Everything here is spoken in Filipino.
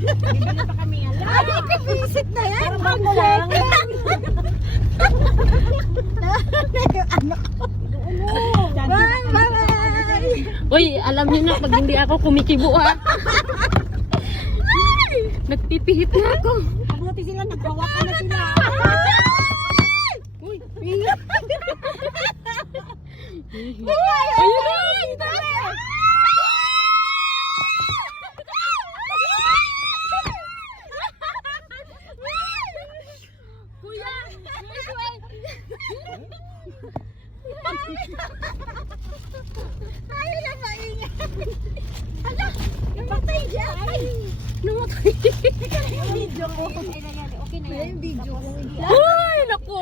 Bibili pa kami yan. Ay, visit na yan. Bago lang. Ano? Bye. Uy, alam niyo na pag hindi ako kumikibo ha. Nagpipihit na ako. Mabuti sila, naghawakan na sila. Uy, Ayun! Kuya! Tayo na maingay. Hala, namatay siya. Ay, Namatay. yung video ko. okay na yan. Yung video ko. Ay, naku.